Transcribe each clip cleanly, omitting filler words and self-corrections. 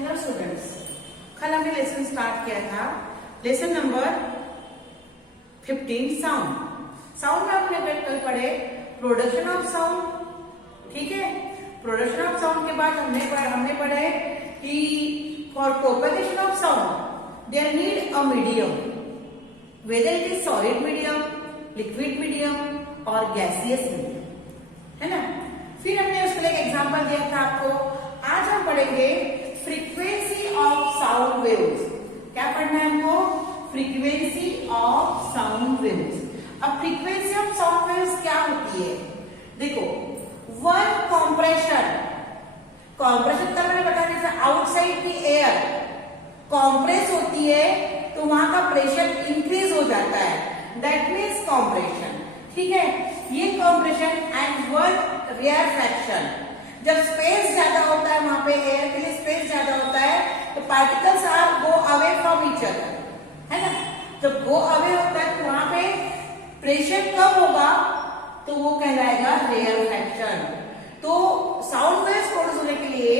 Hello students, कल हमने lesson start किया था। लेसन नंबर 15 साउंड में हमने कल पढ़े प्रोडक्शन ऑफ साउंड। ठीक है, प्रोडक्शन ऑफ साउंड के बाद हमने पढ़े कि for propagation of sound there need a medium, whether it is solid medium, liquid medium और गैसियस मीडियम, है ना। फिर हमने उसके लिए एक एग्जांपल दिया था आपको। आज हम पढ़ेंगे फ्रीक्वेंसी ऑफ साउंड वेव्स। क्या पढ़ना है हमको? Frequency of sound waves. अब फ्रीक्वेंसी ऑफ साउंड वेव्स क्या होती है? देखो, वन कॉम्प्रेशन का मैंने बता दिया, आउटसाइड दी एयर कॉम्प्रेस होती है तो वहां का प्रेशर इंक्रीज हो जाता है, दैट मीन्स कॉम्प्रेशन। ठीक है, ये कॉम्प्रेशन एंड वन रेयरफैक्शन। जब स्पेस ज्यादा होता है, वहां पे एयर के लिए स्पेस ज्यादा होता है तो particles are go away from each other, है ना। जब गो अवे होता है तो वहां पे प्रेशर कम होगा तो वो कहलाएगा रेयरफैक्शन। तो साउंड वेव्स प्रोड्यूस होने के लिए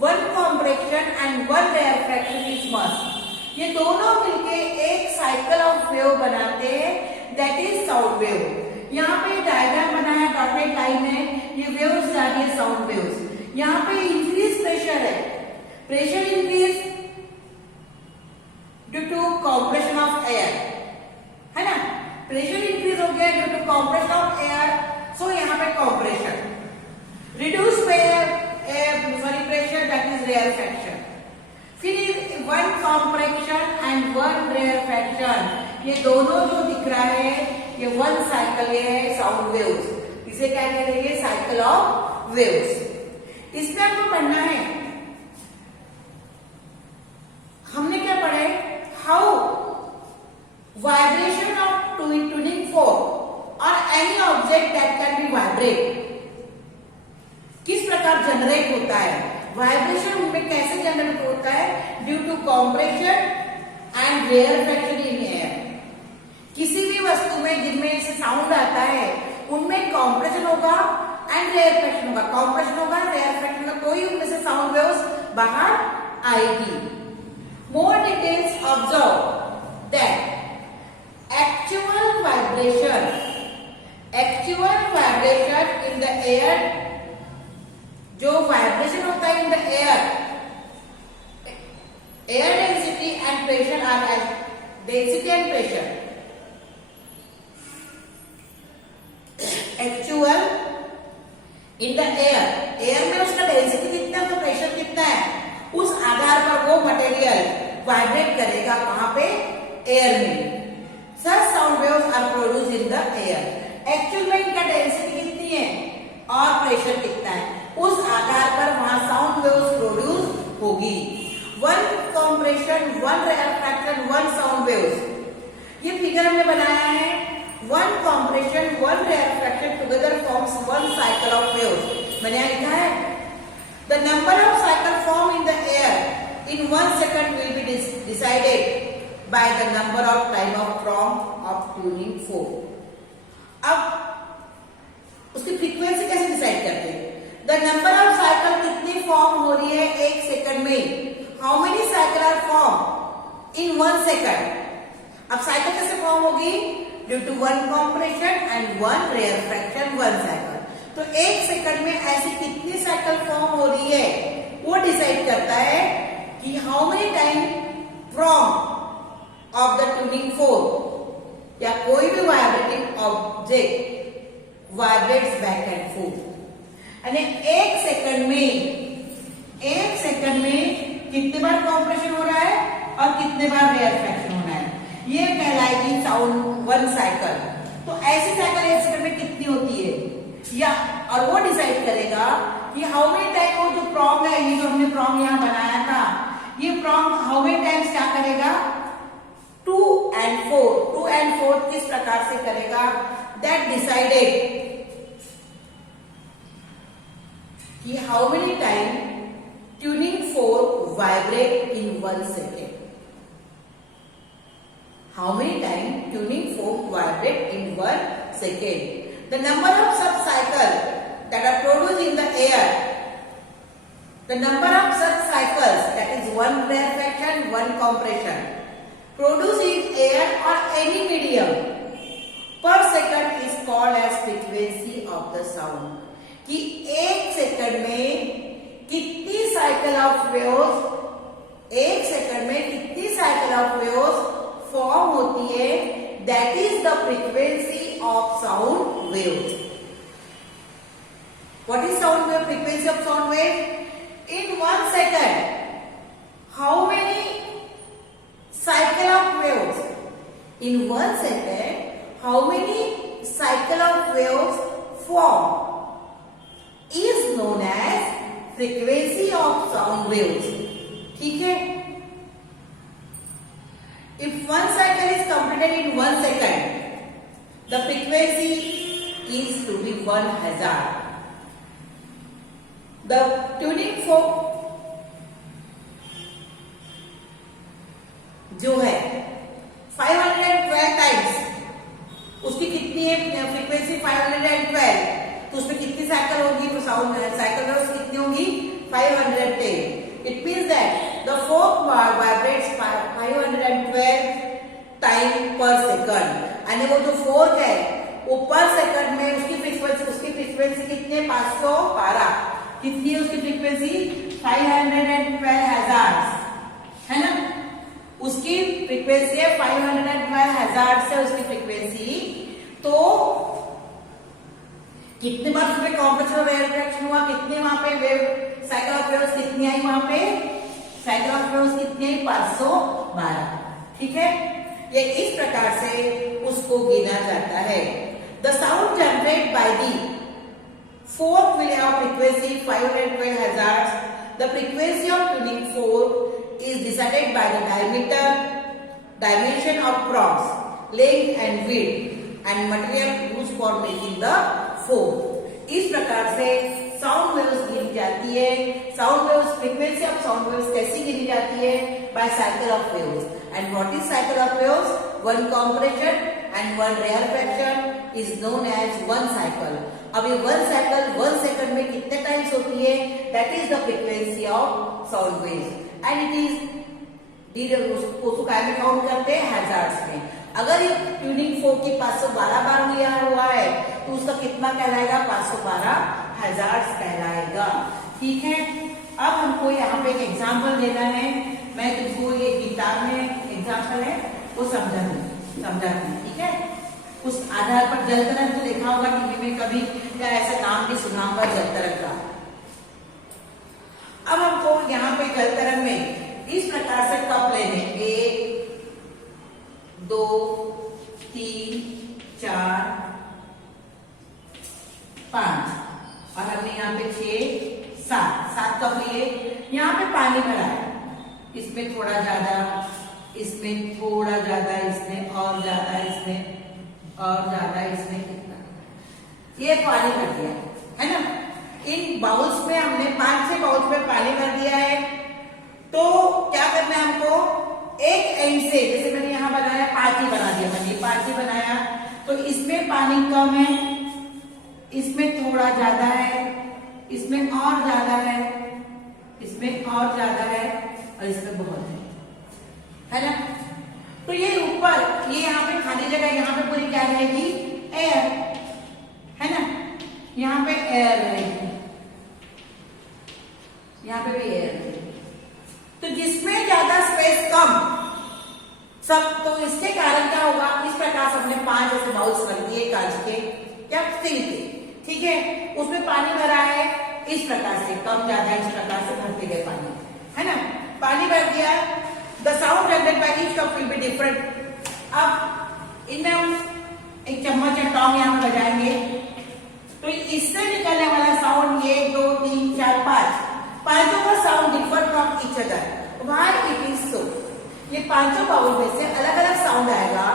one compression and one rarefaction is must. ये दोनों मिलके एक साइकिल ऑफ वेव बनाते हैं, दैट इज साउंड वेव। यहाँ पे डायग्राम बना है, डॉटेड लाइन है, ये वेव्स जा रही है साउंड वेव्स। यहाँ पे इंक्रीज प्रेशर है, pressure increase due to compression of air, है ना। प्रेशर इंक्रीज हो गया due to compression of air, so यहाँ पे compression. Reduce pressure that is rarefaction. फिर one compression and one rarefaction, ये दोनों जो दिख रहा है ये वन साइकिल है साउंड वेव्स। इसे क्या कहेंगे? Cycle of waves. इसमें आपको पढ़ना है, हमने क्या पढ़े? How vibration of tuning fork और any object that can be vibrate किस प्रकार जनरेट होता है। वाइब्रेशन उनमें कैसे जनरेट होता है? Due to compression and rarefaction in air. किसी भी वस्तु में जिनमें से साउंड आता है उनमें कॉम्प्रेशन होगा एंड रेयरफैक्शन होगा। कॉम्प्रेशन होगा, रेयरफैक्शन होगा, कोई उनमें से साउंड वेव्स बाहर आएगी। More details observe that actual vibration in the air, जो वाइब्रेशन होता है in the air density and pressure are as density and pressure. Actual in the air में उसका डेंसिटी कितना है तो प्रेशर कितना है, उस आधार पर वो मटेरियल वाइब्रेट करेगा वहां पे एयर में। Such sound waves are produce in the air. Actual में इनका डेंसिटी कितनी है और प्रेशर कितना है, उस आधार पर वहां साउंड वेव्स प्रोड्यूस होगी। One compression, one rarefaction, one sound waves. ये फिगर हमने बनाया है। One compression, one rarefaction together forms one cycle of waves. मैंने यहाँ लिखा है, the number of cycle form in the air in 1 second will be decided by the number of time of from of tuning fork. अब उसकी frequency कैसे decide करते हैं? The number of cycle कितनी फॉर्म हो रही है 1 सेकंड में, how many cycle are form in 1 second. अब साइकिल कैसे फॉर्म होगी? Due to one compression and one rarefaction, one cycle. तो 1 सेकंड में ऐसी कितनी साइकिल फॉर्म हो रही है वो डिसाइड करता है कि how many time from of the tuning fork या कोई भी vibrating object vibrates back and fourth. यानी 1 सेकंड में कितने बार कॉम्प्रेशन हो रहा है और कितने बार रेयरफैक्शन हो रहा है, ये कहलाएगी साउंड वन साइकिल। तो ऐसी साइकिल 1 सेकंड में कितनी होती है या, और वो डिसाइड करेगा कि हाउ मेनी टाइम वो जो प्रॉन्ग है, ये जो हमने प्रॉन्ग यहाँ बनाया था, ये प्रॉन्ग हाउ मेनी टाइम्स क्या करेगा? 2 and 4 किस प्रकार से करेगा, दैट डिसाइडेड कि how many time tuning fork vibrate in 1 second. How many time tuning fork vibrate in 1 second? The number of such cycles that are produced in the air, the number of such cycles that one compression. Produced in air or any medium per second is called as frequency of the sound. कि एक second में कितनी cycle of waves, एक second में कितनी cycle of waves form होती है, that is the frequency of sound waves. What is sound wave? Frequency of sound wave. In 1 second, how many cycle of waves? In 1 second, how many cycle of waves form is known as frequency of sound waves. ठीक है? If one cycle is completed in 1 second, the frequency is to be 1 hertz. The tuning fork जो है 512 times, उसकी कितनी है frequency 512, तो उसमें कितनी साइकिल होगी, तो साउंड साइकिल कितनी होगी 510. It means that the fork vibrates 512 time per second. यानी वो जो फोर्क है वो पर सेकंड में उसकी फ्रीक्वेंसी कितनी है 512. कितनी है उसकी फ्रीक्वेंसी 512 हर्ट्ज है ना. उसकी फ्रीक्वेंसी है 512 हर्ट्ज है उसकी फ्रीक्वेंसी. तो कितने बार उसमें कॉम्प्रेशन और एयर रिफ्लेक्शन हुआ, कितने वहां पे वेव साइकिल ऑफ वेव्स कितनी आई, वहां पे साइकिल ऑफ वेव्स कितनी आई 512. ठीक है, ये इस प्रकार से उसको गिना जाता है. The sound generate by the fork will have frequency 512 hertz. The frequency of tuning fork is decided by the dimension of prongs, length and width and material used for making the fork. इस प्रकार से sound waves गिनी जाती है. Sound waves frequency of sound waves कैसी गिनी जाती है, by cycle of waves. And what is cycle of waves? One compression and one rarefaction is known as one cycle. अब ये वन साइकिल 1 सेकंड में कितने टाइम्स होती है, that is the frequency of sound waves. And it is उसको काय में count करते हैं हर्ट्ज में. अगर ये ट्यूनिंग फोर्क की 512 बार हुआ है तो उसका कितना कहलाएगा 512 हर्ट्ज कहलाएगा. ठीक है, अब हमको यहाँ पे एक एग्जाम्पल देना है. मैं तुमको ये गिटार में एग्जाम्पल है वो समझाती. ठीक है, उस आधार पर जल तरंग तो देखा होगा टीवी में कभी, या ऐसा नाम भी सुना होगा जल तरंग का. अब हमको यहाँ पे जल तरंग में इस प्रकार से कप लेने, 1 2 3 4 5 और हमने यहाँ पे 6 7 कप लिए. यहाँ पे पानी भरा है, इसमें थोड़ा ज्यादा, इसमें थोड़ा ज्यादा, इसमें और ज्यादा, इसमें और ज्यादा, इसमें कितना, ये पानी भर दिया है ना. इन बाउल्स में हमने 5-6 बाउल्स में पानी भर दिया है. तो क्या करना है हमको, एक एंड से, जैसे मैंने यहाँ बनाया पार्टी बना दिया, मैंने पार्टी बनाया, तो इसमें पानी कम है, इसमें थोड़ा ज्यादा है, इसमें और ज्यादा है, इसमें और ज्यादा है और इसमें बहुत है ना. तो ये ऊपर, ये यहाँ पे खाली जगह, यहाँ पे पूरी क्या रहेगी, एयर है ना. यहाँ पे एयर रहेगी, यहाँ पे भी एयर रहेगी. तो जिसमें ज्यादा स्पेस कम सब, तो इसके कारण क्या होगा, इस प्रकार से हमने 5 ऐसे बाउल्स रख दिए कांच के या स्टील के. ठीक है, उसमें पानी भरा है, इस प्रकार से कम ज्यादा इस प्रकार से भरते गए पानी, है ना. पानी भर दिया. The sound generated by each cup will be different. अब इनमें हम एक चम्मच या टॉन्ग यहाँ बजाएंगे, तो इससे निकलने वाला साउंड 1 2 3 4 5 पांचों का sound differ from each other. Why it is so? ये पांचों बाउल में से अलग अलग साउंड आएगा,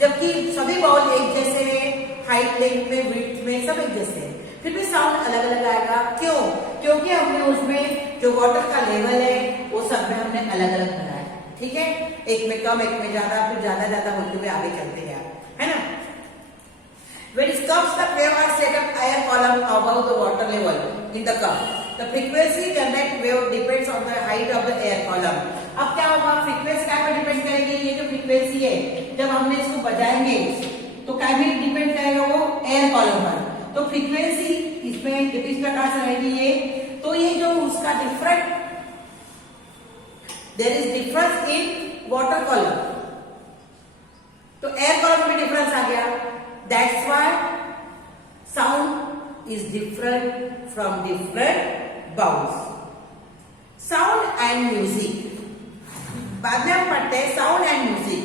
जबकि सभी बाउल एक जैसे हैं, हाइट लेंथ में विड्थ में सब एक जैसे हैं, फिर भी साउंड अलग अलग आएगा. क्यों? क्योंकि हमने उसमें जो वाटर का लेवल है वो सब में हमने अलग अलग बनाया. ठीक है, एक में कम, एक में ज्यादा, फिर ज्यादा होते हुए आगे चलते हैं, है ना. When it comes the wave are set up air column above the water level in the cup. The frequency generate wave depends on the height of the air column. अब क्या होगा, फ्रीक्वेंसी क्या पर डिपेंड करेगी, ये जो frequency है जब हमने इसको बजाएंगे तो क्या भी डिपेंड करेगा, वो एयर कॉलम पर। तो फ्रीक्वेंसी इसमें इस प्रकार से रहेगी ये, तो ये जो उसका different, there is difference in water column, तो एयर कॉलम में डिफरेंस आ गया। That's why sound is different from different bowls. Sound and music, बाद में हम पढ़ते हैं साउंड एंड म्यूजिक।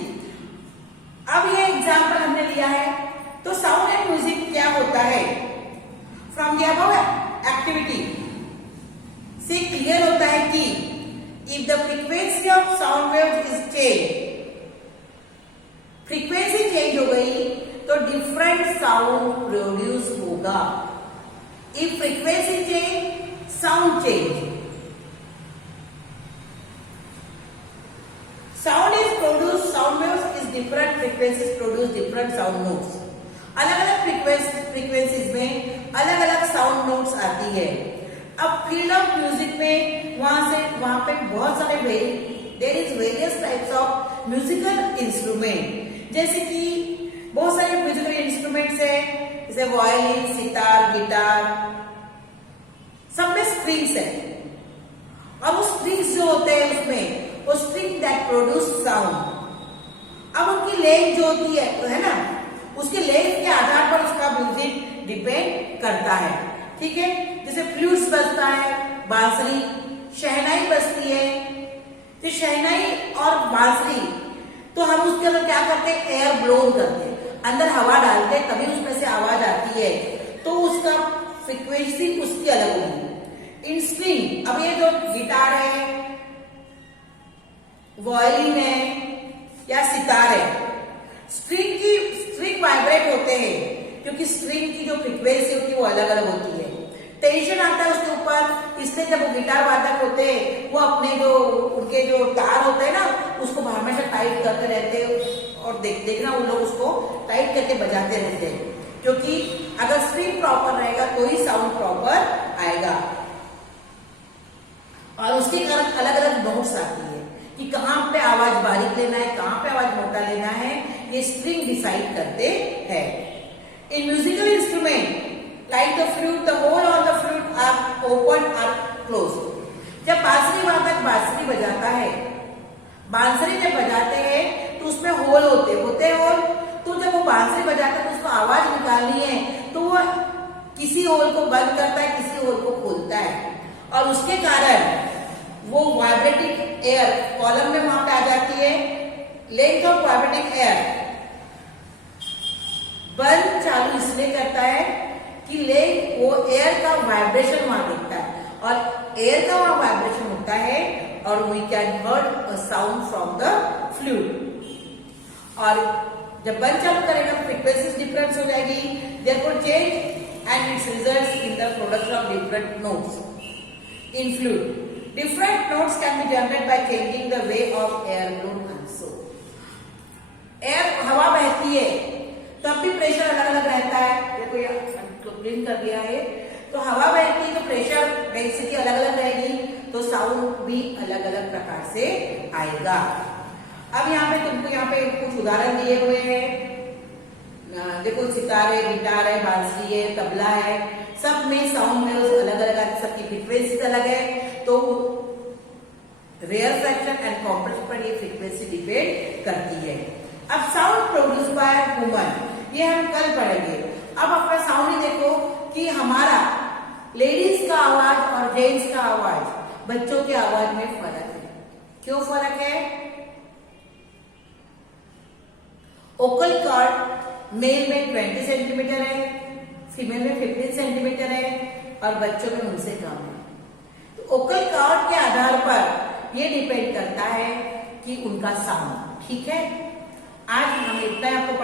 अब ये एग्जांपल हमने लिया है, तो साउंड एंड म्यूजिक क्या होता है, फ्रॉम द अबव एक्टिविटी से क्लियर होता है कि if the frequency of sound waves is change, frequency change हो गई तो डिफरेंट साउंड प्रोड्यूस होगा। If frequency change, sound change. Sound is produce, sound waves is different frequencies produce different sound notes. अलग अलग frequencies में अलग अलग sound notes आती है। अब फील्ड ऑफ म्यूजिक में वहां पे बहुत सारे there is various types of musical instrument, जैसे कि बहुत सारे म्यूजिकल इंस्ट्रूमेंट्स है, जैसे वायलिन, सितार, गिटार, सब में स्ट्रिंग्स है। अब वो स्ट्रिंग्स जो होते हैं उसमें, वो स्ट्रिंग दैट प्रोड्यूस साउंड। अब उनकी लेंथ जो होती है ना, उसके लेंथ के आधार पर उसका म्यूजिक डिपेंड करता है। ठीक है, जैसे फ्लूट्स बजता है, बांसुरी, शहनाई बजती है। तो शहनाई और बांसुरी, तो हम उसके अंदर क्या करते हैं, एयर ब्लो करते हैं, अंदर हवा डालते हैं, तभी उसमें से आवाज आती है, तो उसका फ्रीक्वेंसी उसकी अलग होगी। इन स्ट्रिंग, अब ये जो गिटार है, वायलिन है या सितार है, स्ट्रिंग वाइब्रेट होते हैं, क्योंकि स्ट्रिंग की जो फ्रीक्वेंसी होती है वो अलग अलग होती है। टेंशन आता है उसके ऊपर, इसलिए जब वो गिटार वादक होते हैं वो अपने जो उनके जो तार होते हैं ना, उसको हमेशा टाइट करते रहते हैं, और देखना वो लोग उसको टाइट करके बजाते रहते हैं, क्योंकि अगर स्ट्रिंग प्रॉपर रहेगा तो ही साउंड प्रॉपर आएगा। और उसके कारण अलग अलग नोट्स आती है कि कहाँ पे आवाज बारीक लेना है, कहाँ पे आवाज मोटा लेना है, ये स्ट्रिंग डिसाइड करते हैं। इन musical instrument like the flute, the hole on the flute are open or closed. जब बांसुरी वादक बांसुरी बजाता है, बांसुरी जब बजाते हैं तो उसमें होल होते हैं होल, तो जब वो बांसुरी बजाता है तो उसको आवाज निकालनी है, तो वो किसी होल को बंद करता है, किसी होल को खोलता है, और उसके कारण वो वाइब्रेटिंग एयर कॉलम में वहां पे आ जाती है। लेंथ ऑफ वाइब्रेटिंग एयर बंद चालू इसलिए करता है कि वो एयर का वाइब्रेशन वहां दिखता है, और एयर का वहां वाइब्रेशन होता है, और we can heard a sound from the flute. और जब बंद चालू करेगा फ्रीक्वेंसी डिफरेंस हो जाएगी, therefore change and its results in the production of different notes in flute. Different notes can be generated by changing the way of air blown also. Air हवा बहती है तब भी प्रेशर अलग अलग रहता है, देखो यहाँ क्लीन कर दिया है, तो हवा बहती है तो प्रेशर डेंसिटी अलग अलग रहेगी, तो साउंड भी अलग अलग प्रकार से आएगा। अब यहाँ पे तुमको यहाँ पे कुछ उदाहरण दिए हुए हैं, देखो सितार है, गिटार है, बांसुरी है, तबला है, सब में साउंड वेव्स अलग अलग, सबकी फ्रीक्वेंसी अलग है, तो रेयर फ्रैक्शन एंड कॉम्प्रेशन पर ये फ्रीक्वेंसी डिपेंड करती है। अब साउंड प्रोड्यूस बाय ह्यूमन, ये हम कल पढ़ेंगे। अब अपना साउंड ही देखो कि हमारा लेडीज का आवाज और जेंट्स का आवाज, बच्चों के आवाज में फर्क है। क्यों फर्क है? ओकल कॉर्ड मेल में 20 सेंटीमीटर है, फीमेल में 15 सेंटीमीटर है, और बच्चों में उनसे कम है। तो ओकल कॉर्ड के आधार पर यह डिपेंड करता है कि उनका साउंड। ठीक है, आज हम इतना आपको